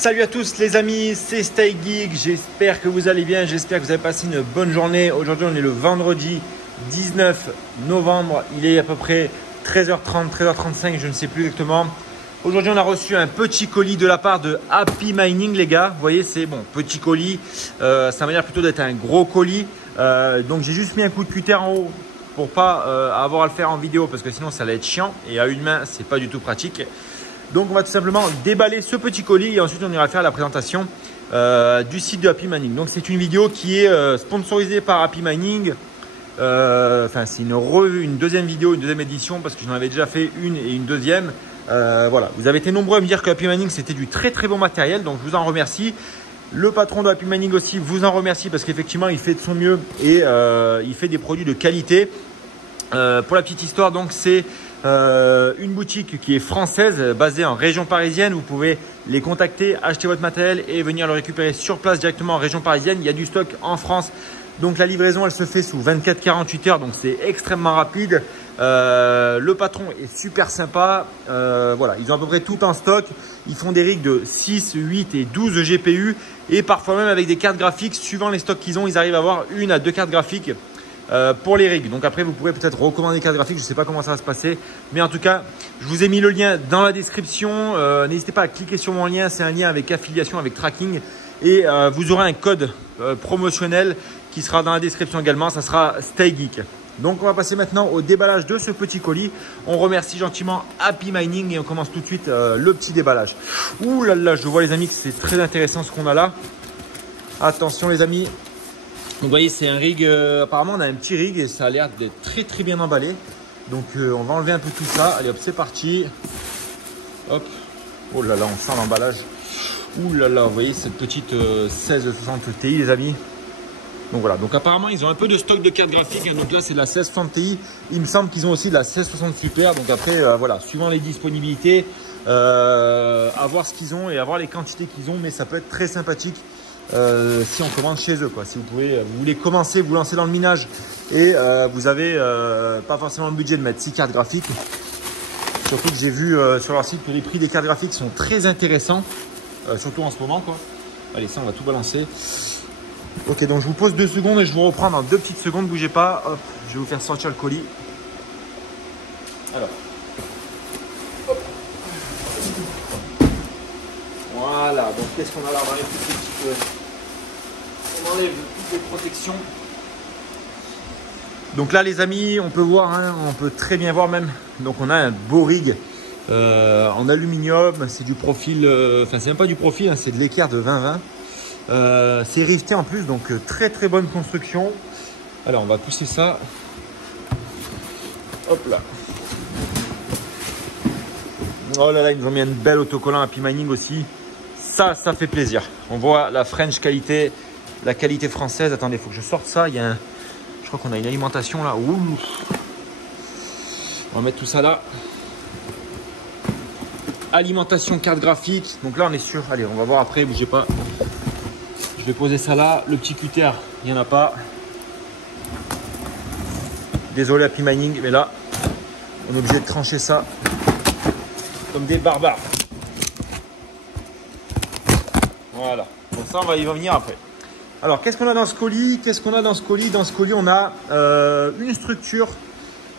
Salut à tous les amis, c'est Stay Geek, j'espère que vous allez bien, j'espère que vous avez passé une bonne journée. Aujourd'hui on est le vendredi 19 novembre, il est à peu près 13h30, 13h35, je ne sais plus exactement. Aujourd'hui on a reçu un petit colis de la part de Happy Mining les gars. Vous voyez c'est bon, petit colis, ça m'a l'air plutôt d'être un gros colis. Donc j'ai juste mis un coup de cutter en haut pour pas avoir à le faire en vidéo parce que sinon ça allait être chiant et à une main c'est pas du tout pratique. Donc on va tout simplement déballer ce petit colis et ensuite on ira faire la présentation du site de Happy Mining. Donc c'est une vidéo qui est sponsorisée par Happy Mining. Enfin c'est une deuxième vidéo, une deuxième édition parce que j'en avais déjà fait une et une deuxième. Voilà, vous avez été nombreux à me dire que Happy Mining c'était du très très bon matériel, donc je vous en remercie. Le patron de Happy Mining aussi vous en remercie parce qu'effectivement il fait de son mieux et il fait des produits de qualité. Pour la petite histoire, donc c'est une boutique qui est française, basée en région parisienne. Vous pouvez les contacter, acheter votre matériel et venir le récupérer sur place directement en région parisienne. Il y a du stock en France. Donc la livraison, elle se fait sous 24-48 heures. Donc c'est extrêmement rapide. Le patron est super sympa. Voilà, ils ont à peu près tout en stock. Ils font des rigs de 6, 8 et 12 GPU. Et parfois même avec des cartes graphiques. Suivant les stocks qu'ils ont, ils arrivent à avoir 1 à 2 cartes graphiques. Pour les rigs. Donc après vous pourrez peut-être recommander des cartes graphiques, je ne sais pas comment ça va se passer, mais en tout cas je vous ai mis le lien dans la description. N'hésitez pas à cliquer sur mon lien, c'est un lien avec affiliation, avec tracking et vous aurez un code promotionnel qui sera dans la description également, ça sera Stay Geek. Donc on va passer maintenant au déballage de ce petit colis. On remercie gentiment Happy Mining et on commence tout de suite le petit déballage. Ouh là là, je vois les amis que c'est très intéressant ce qu'on a là. Attention les amis. Donc vous voyez c'est un rig, apparemment on a un petit rig et ça a l'air d'être très très bien emballé. Donc on va enlever un peu tout ça. Allez hop c'est parti. Hop. Oh là là on sent l'emballage. Ouh là là vous voyez cette petite 1660 Ti les amis. Donc voilà, donc apparemment ils ont un peu de stock de cartes graphiques. Donc là c'est de la 1660 Ti. Il me semble qu'ils ont aussi de la 1660 Super. Donc après voilà, suivant les disponibilités, à voir ce qu'ils ont et à voir les quantités qu'ils ont. Mais ça peut être très sympathique. Si on commande chez eux quoi. Si vous voulez commencer, vous lancer dans le minage et vous avez pas forcément le budget de mettre 6 cartes graphiques, surtout que j'ai vu sur leur site que les prix des cartes graphiques sont très intéressants, surtout en ce moment quoi. Allez ça on va tout balancer. Ok donc je vous pose 2 secondes et je vous reprends dans 2 petites secondes, bougez pas. Hop, je vais vous faire sortir le colis. Alors hop. Voilà, donc qu'est-ce qu'on a là? On enlève toutes les petites on enlève toutes les protections. Donc là les amis, on peut voir, hein, on peut très bien voir même. Donc on a un beau rig en aluminium, c'est du profil, enfin c'est même pas du profil, hein, c'est de l'équerre de 20-20. C'est riveté en plus, donc très très bonne construction. Alors on va pousser ça. Hop là. Oh là là, ils nous ont mis une belle autocollant Happy Mining aussi. Ça fait plaisir. On voit la French qualité, la qualité française. Attendez, il faut que je sorte ça. Il y a je crois qu'on a une alimentation là. Ouh. On va mettre tout ça là. Alimentation carte graphique. Donc là, on est sûr. Allez, on va voir après. Bougez pas. Je vais poser ça là. Le petit cutter, il n'y en a pas. Désolé Happy Mining, mais là, on est obligé de trancher ça comme des barbares. Voilà, donc ça on va y revenir après. Alors qu'est-ce qu'on a dans ce colis? Qu'est-ce qu'on a dans ce colis? Dans ce colis on a une structure.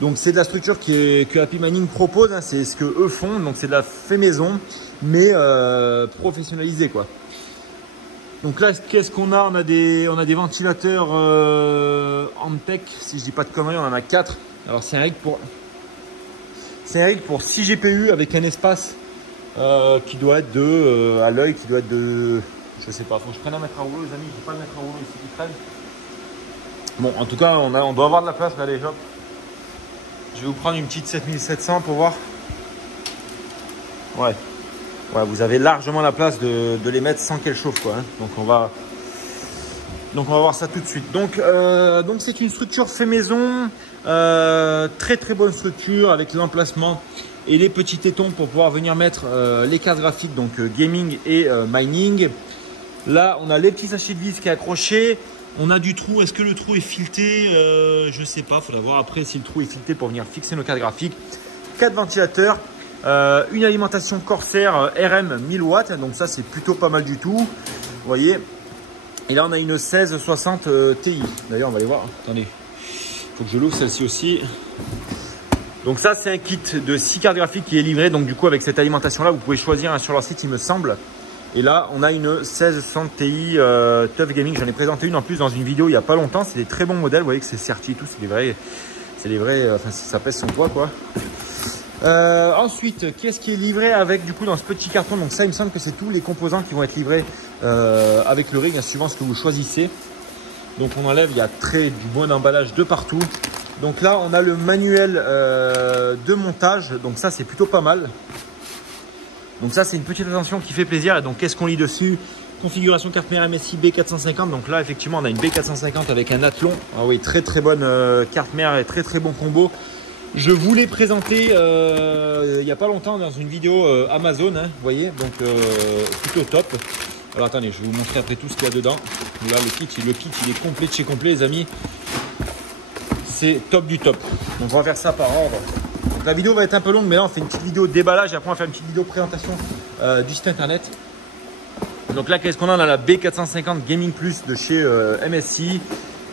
Donc c'est de la structure que Happy Mining propose, hein. C'est ce que eux font. Donc c'est de la fait maison mais professionnalisée quoi. Donc là qu'est-ce qu'on a? On a des ventilateurs Antec, si je dis pas de conneries, on en a 4. Alors c'est un rig pour 6 GPU avec un espace qui doit être de à l'œil, qui doit être de, je sais pas, faut que je prenne un mètre à rouleau les amis, j'ai pas le mètre à rouleau ici qui traîne. Bon en tout cas on doit avoir de la place, mais allez hop. Je vais vous prendre une petite 7700 pour voir. Ouais, vous avez largement la place de les mettre sans qu'elles chauffent quoi, hein. Donc on va voir ça tout de suite. Donc c'est une structure fait maison, très très bonne structure avec l'emplacement et les petits tétons pour pouvoir venir mettre les cartes graphiques, donc gaming et mining. Là on a les petits sachets de vis qui est accroché. On a du trou. Est-ce que le trou est fileté? Je ne sais pas, il faudra voir après si le trou est fileté pour venir fixer nos cartes graphiques. 4 ventilateurs. Une alimentation Corsair RM 1000 watts, donc ça c'est plutôt pas mal du tout, vous voyez. Et là on a une 1660 Ti, d'ailleurs on va aller voir, attendez, il faut que je l'ouvre celle-ci aussi. Donc ça c'est un kit de 6 cartes graphiques qui est livré, donc du coup avec cette alimentation là vous pouvez choisir hein, sur leur site il me semble. Et là on a une 1660 Ti Tough Gaming, j'en ai présenté une en plus dans une vidéo il n'y a pas longtemps, c'est des très bons modèles, vous voyez que c'est certifié et tout, c'est des vrais, enfin ça pèse son poids quoi. Ensuite, qu'est-ce qui est livré avec du coup dans ce petit carton? Donc ça, il me semble que c'est tous les composants qui vont être livrés avec le rig, hein, suivant ce que vous choisissez. Donc on enlève, il y a du bon emballage de partout. Donc là, on a le manuel de montage. Donc ça, c'est plutôt pas mal. Donc ça, c'est une petite attention qui fait plaisir. Et donc qu'est-ce qu'on lit dessus? Configuration carte mère MSI B450. Donc là, effectivement, on a une B450 avec un Athlon. Ah oui, très bonne carte mère et très bon combo. Je vous l'ai présenté il n'y a pas longtemps dans une vidéo Amazon, hein, vous voyez, donc plutôt top. Alors attendez, je vais vous montrer après tout ce qu'il y a dedans. Là, le kit il est complet de chez complet, les amis. C'est top du top. Donc on va faire ça par ordre. Donc, la vidéo va être un peu longue, mais là on fait une petite vidéo déballage et après on va faire une petite vidéo présentation du site internet. Donc là, qu'est-ce qu'on a? On a la B450 Gaming Plus de chez MSI.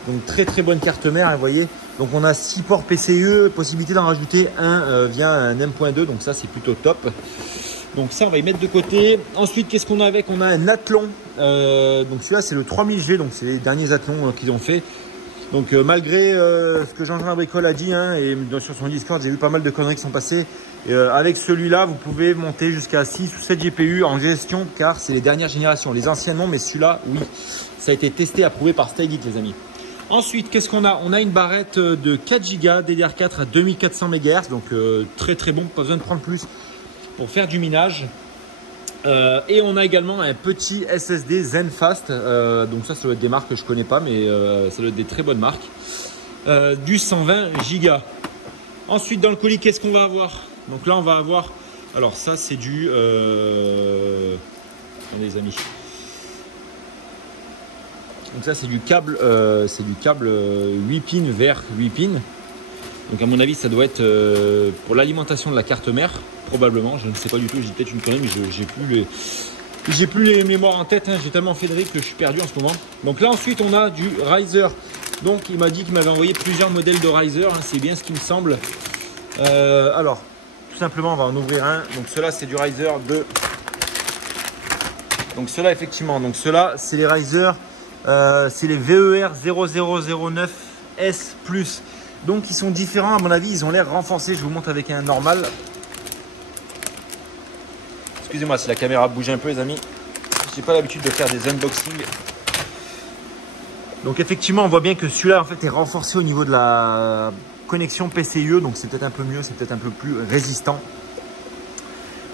Donc très bonne carte mère, hein, vous voyez. Donc on a 6 ports PCIe, possibilité d'en rajouter un via un M.2, donc ça c'est plutôt top. Donc ça on va y mettre de côté. Ensuite qu'est-ce qu'on a avec? On a un Athlon, donc celui-là c'est le 3000G, donc c'est les derniers Athlons qu'ils ont fait. Donc malgré ce que Jean-Jean Bricole a dit, hein, et sur son Discord j'ai vu pas mal de conneries qui sont passées, avec celui-là vous pouvez monter jusqu'à 6 ou 7 GPU en gestion car c'est les dernières générations. Les anciens non, mais celui-là oui, ça a été testé, approuvé par StyleGeek les amis. Ensuite, qu'est-ce qu'on a? On a une barrette de 4 Go DDR4 à 2400 MHz, donc très bon, pas besoin de prendre plus pour faire du minage. Et on a également un petit SSD Zenfast, donc ça doit être des marques que je connais pas, mais ça doit être des très bonnes marques. Du 120 Go. Ensuite, dans le colis, qu'est-ce qu'on va avoir? Donc là, on va avoir, alors ça c'est du, attendez les amis. Donc ça c'est du câble 8 pins vers 8 pins. Donc à mon avis ça doit être pour l'alimentation de la carte mère, probablement, je ne sais pas du tout, j'ai peut-être une connerie mais j'ai plus les mémoires en tête, hein. J'ai tellement fait de riz que je suis perdu en ce moment. Donc là ensuite on a du Riser. Donc il m'a dit qu'il m'avait envoyé plusieurs modèles de Riser, hein. C'est bien ce qui me semble. Alors tout simplement on va en ouvrir un. Donc cela c'est du Riser 2. Donc cela effectivement, donc cela c'est les Riser. C'est les VER 0009S+. Donc ils sont différents à mon avis, ils ont l'air renforcés. Je vous montre avec un normal. Excusez-moi si la caméra bouge un peu les amis. Je n'ai pas l'habitude de faire des unboxings. Donc effectivement on voit bien que celui-là en fait est renforcé au niveau de la connexion PCIe. Donc c'est peut-être un peu mieux, c'est peut-être un peu plus résistant.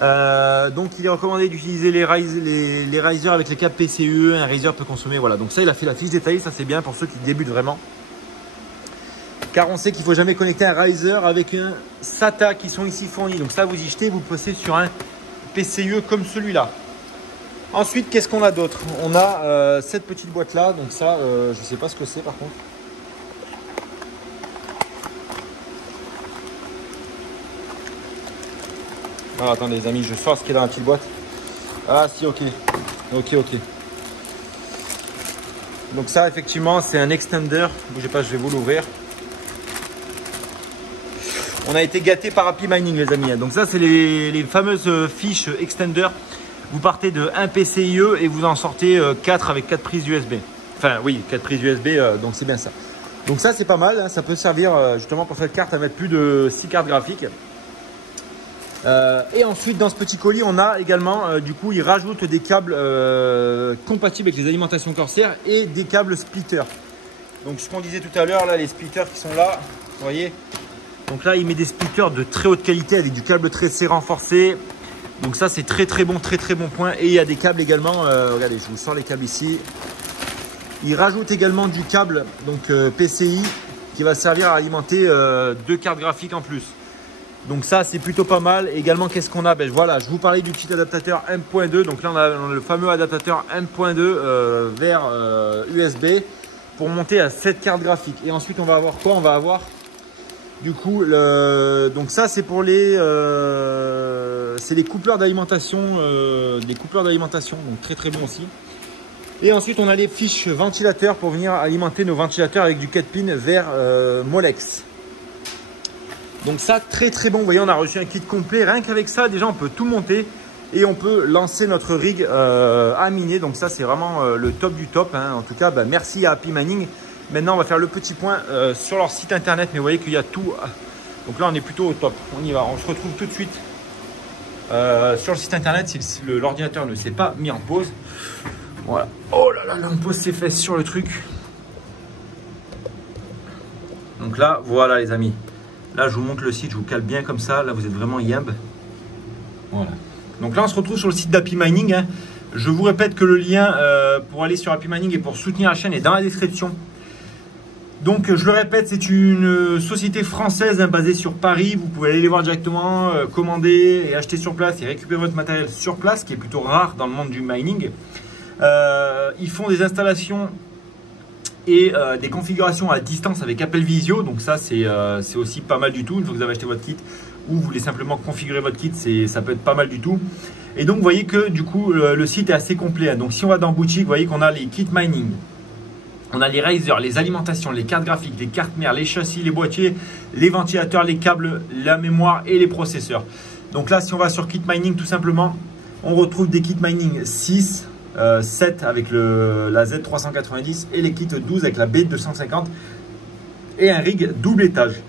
Donc il est recommandé d'utiliser les Riser avec les câbles PCIe. Un Riser peut consommer, voilà. Donc ça il a fait la fiche détaillée, ça c'est bien pour ceux qui débutent vraiment. Car on sait qu'il ne faut jamais connecter un Riser avec un SATA qui sont ici fournis. Donc ça vous y jetez, vous passez sur un PCIe comme celui-là. Ensuite qu'est-ce qu'on a d'autre? On a cette petite boîte là, donc ça je ne sais pas ce que c'est par contre. Ah, attendez les amis, je sors ce qui est dans la petite boîte. Ah si, ok. Donc ça effectivement c'est un extender. Bougez pas, je vais vous l'ouvrir. On a été gâté par Happy Mining les amis. Donc ça c'est les fameuses fiches extender. Vous partez de 1 PCIe et vous en sortez 4 avec 4 prises USB. Enfin oui, 4 prises USB, donc c'est bien ça. Donc ça c'est pas mal, hein. Ça peut servir justement pour cette carte à mettre plus de 6 cartes graphiques. Et ensuite dans ce petit colis on a également du coup ils rajoutent des câbles compatibles avec les alimentations Corsair et des câbles splitter. Donc ce qu'on disait tout à l'heure là, les splitters qui sont là, vous voyez. Donc là il met des splitters de très haute qualité avec du câble tressé renforcé. Donc ça c'est très bon point. Et il y a des câbles également, regardez je vous sors les câbles ici. Il rajoute également du câble donc PCI qui va servir à alimenter 2 cartes graphiques en plus. Donc ça c'est plutôt pas mal. Et également qu'est-ce qu'on a? Ben voilà, je vous parlais du petit adaptateur M.2. Donc là on a le fameux adaptateur M.2 vers USB pour monter à 7 cartes graphiques. Et ensuite on va avoir quoi? On va avoir Du coup, donc ça c'est pour les coupleurs d'alimentation, donc très très bon aussi. Et ensuite on a les fiches ventilateurs pour venir alimenter nos ventilateurs avec du 4 pins vers Molex. Donc ça très très bon, vous voyez on a reçu un kit complet, rien qu'avec ça déjà on peut tout monter et on peut lancer notre rig à miner. Donc ça c'est vraiment le top du top, hein. En tout cas merci à Happy Mining. Maintenant on va faire le petit point sur leur site internet, mais vous voyez qu'il y a tout. Donc là on est plutôt au top, on y va, on se retrouve tout de suite sur le site internet si l'ordinateur ne s'est pas mis en pause. Voilà, oh là là, on pose ses fesses sur le truc. Donc là voilà les amis, là je vous montre le site, je vous cale bien comme ça, là vous êtes vraiment yimb. Voilà, donc là on se retrouve sur le site d'Happy Mining, hein. Je vous répète que le lien pour aller sur Happy Mining et pour soutenir la chaîne est dans la description. Donc je le répète, c'est une société française, hein, basée sur Paris. Vous pouvez aller les voir directement, commander et acheter sur place et récupérer votre matériel sur place, qui est plutôt rare dans le monde du mining. Ils font des installations et des configurations à distance avec Apple Visio. Donc ça c'est aussi pas mal du tout. Une fois que vous avez acheté votre kit ou vous voulez simplement configurer votre kit, ça peut être pas mal du tout. Et donc vous voyez que du coup le site est assez complet, hein. Donc si on va dans boutique, vous voyez qu'on a les kits mining. On a les risers, les alimentations, les cartes graphiques, les cartes mères, les châssis, les boîtiers, les ventilateurs, les câbles, la mémoire et les processeurs. Donc là, si on va sur Kit Mining, tout simplement, on retrouve des kits mining 6, 7 avec la Z390 et les kits 12 avec la B250 et un rig double étage.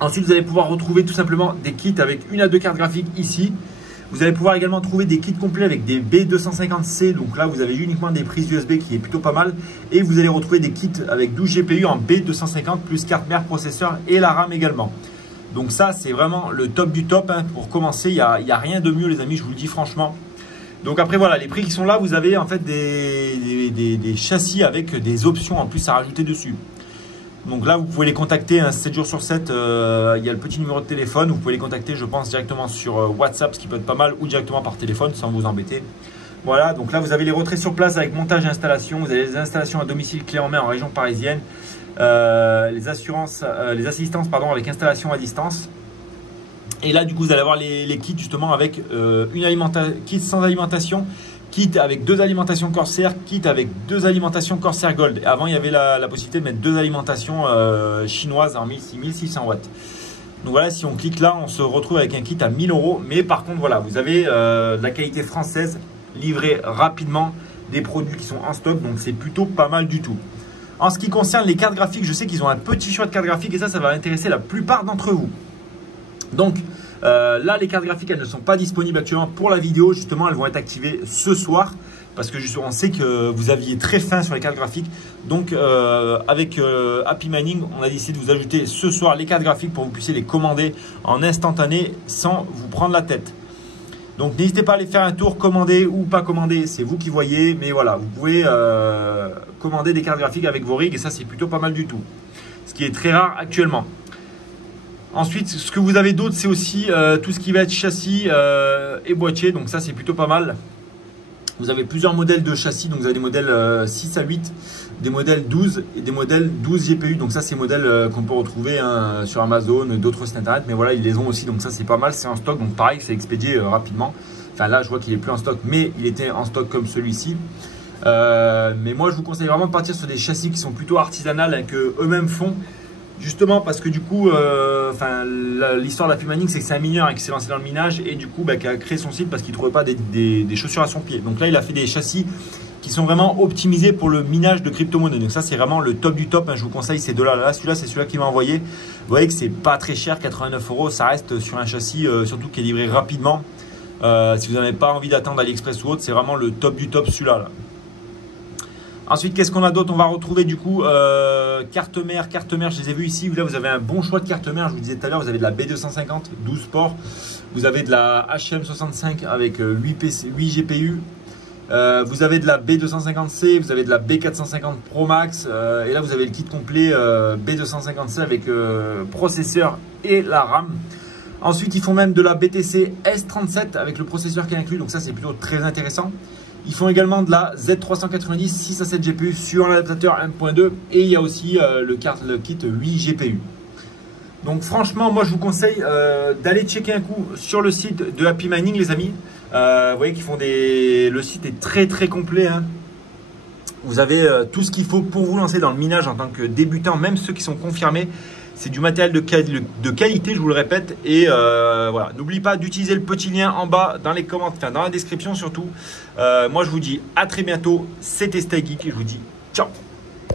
Ensuite, vous allez pouvoir retrouver tout simplement des kits avec 1 à 2 cartes graphiques ici. Vous allez pouvoir également trouver des kits complets avec des B250C. Donc là, vous avez uniquement des prises USB qui est plutôt pas mal. Et vous allez retrouver des kits avec 12 GPU en B250 plus carte mère, processeur et la RAM également. Donc ça, c'est vraiment le top du top, hein. Pour commencer, il n'y a rien de mieux les amis, je vous le dis franchement. Donc après, voilà, les prix qui sont là, vous avez en fait des châssis avec des options en plus à rajouter dessus. Donc là, vous pouvez les contacter, hein, 7 jours sur 7, il y a le petit numéro de téléphone. Vous pouvez les contacter, je pense, directement sur WhatsApp, ce qui peut être pas mal, ou directement par téléphone, sans vous embêter. Voilà, donc là, vous avez les retraits sur place avec montage et installation. Vous avez les installations à domicile clé en main en région parisienne. Les assistances avec installation à distance. Et là, du coup, vous allez avoir les kits justement avec kit sans alimentation, kit avec 2 alimentations Corsair, kit avec 2 alimentations Corsair Gold. Et avant, il y avait la possibilité de mettre 2 alimentations chinoises en 1600 watts. Donc voilà, si on clique là, on se retrouve avec un kit à 1000 €. Mais par contre, voilà, vous avez de la qualité française, livrée rapidement, des produits qui sont en stock. Donc c'est plutôt pas mal du tout. En ce qui concerne les cartes graphiques, je sais qu'ils ont un petit choix de cartes graphiques et ça va intéresser la plupart d'entre vous. Donc là, les cartes graphiques, elles ne sont pas disponibles actuellement pour la vidéo. Justement, elles vont être activées ce soir parce que justement, on sait que vous aviez très faim sur les cartes graphiques. Donc, avec Happy Mining, on a décidé de vous ajouter ce soir les cartes graphiques pour que vous puissiez les commander en instantané sans vous prendre la tête. Donc, n'hésitez pas à aller faire un tour, commander ou pas commander, c'est vous qui voyez. Mais voilà, vous pouvez commander des cartes graphiques avec vos rigs et ça, c'est plutôt pas mal du tout. Ce qui est très rare actuellement. Ensuite, ce que vous avez d'autre, c'est aussi tout ce qui va être châssis et boîtier. Donc ça, c'est plutôt pas mal. Vous avez plusieurs modèles de châssis. Donc vous avez des modèles 6 à 8, des modèles 12 et des modèles 12 GPU. Donc ça, c'est des modèles qu'on peut retrouver, hein, sur Amazon, d'autres sites internet. Mais voilà, ils les ont aussi. Donc ça, c'est pas mal. C'est en stock. Donc pareil, c'est expédié rapidement. Enfin là, je vois qu'il est plus en stock, mais il était en stock comme celui-ci. Mais moi, je vous conseille vraiment de partir sur des châssis qui sont plutôt artisanales, hein, que eux-mêmes font. Justement parce que du coup, l'histoire de Happy Mining, c'est que c'est un mineur et qui s'est lancé dans le minage et du coup qui a créé son site parce qu'il ne trouvait pas des chaussures à son pied. Donc là, il a fait des châssis qui sont vraiment optimisés pour le minage de crypto-monnaies. Donc ça, c'est vraiment le top du top, hein. Je vous conseille ces deux-là. Là, celui-là, c'est celui-là qui m'a envoyé. Vous voyez que c'est pas très cher, 89 €. Ça reste sur un châssis, surtout qui est livré rapidement. Si vous n'avez pas envie d'attendre AliExpress ou autre, c'est vraiment le top du top celui-là. Là. Ensuite, qu'est-ce qu'on a d'autre? On va retrouver du coup carte mère, je les ai vus ici. Là, vous avez un bon choix de carte mère. Je vous disais tout à l'heure, vous avez de la B250, 12 ports. Vous avez de la HM65 avec 8 GPU. Vous avez de la B250C, vous avez de la B450 Pro Max. Et là, vous avez le kit complet B250C avec processeur et la RAM. Ensuite, ils font même de la BTC S37 avec le processeur qui est inclus. Donc ça, c'est plutôt très intéressant. Ils font également de la Z390 6 à 7 GPU sur un adaptateur 1.2 et il y a aussi le kit 8 GPU. Donc franchement, moi je vous conseille d'aller checker un coup sur le site de Happy Mining, les amis. Vous voyez qu'ils font le site est très très complet, hein. Vous avez tout ce qu'il faut pour vous lancer dans le minage en tant que débutant, même ceux qui sont confirmés. C'est du matériel de qualité, je vous le répète. Et voilà, n'oubliez pas d'utiliser le petit lien en bas dans les commentaires, enfin, dans la description surtout. Moi, je vous dis à très bientôt. C'était Stay Geek et je vous dis ciao.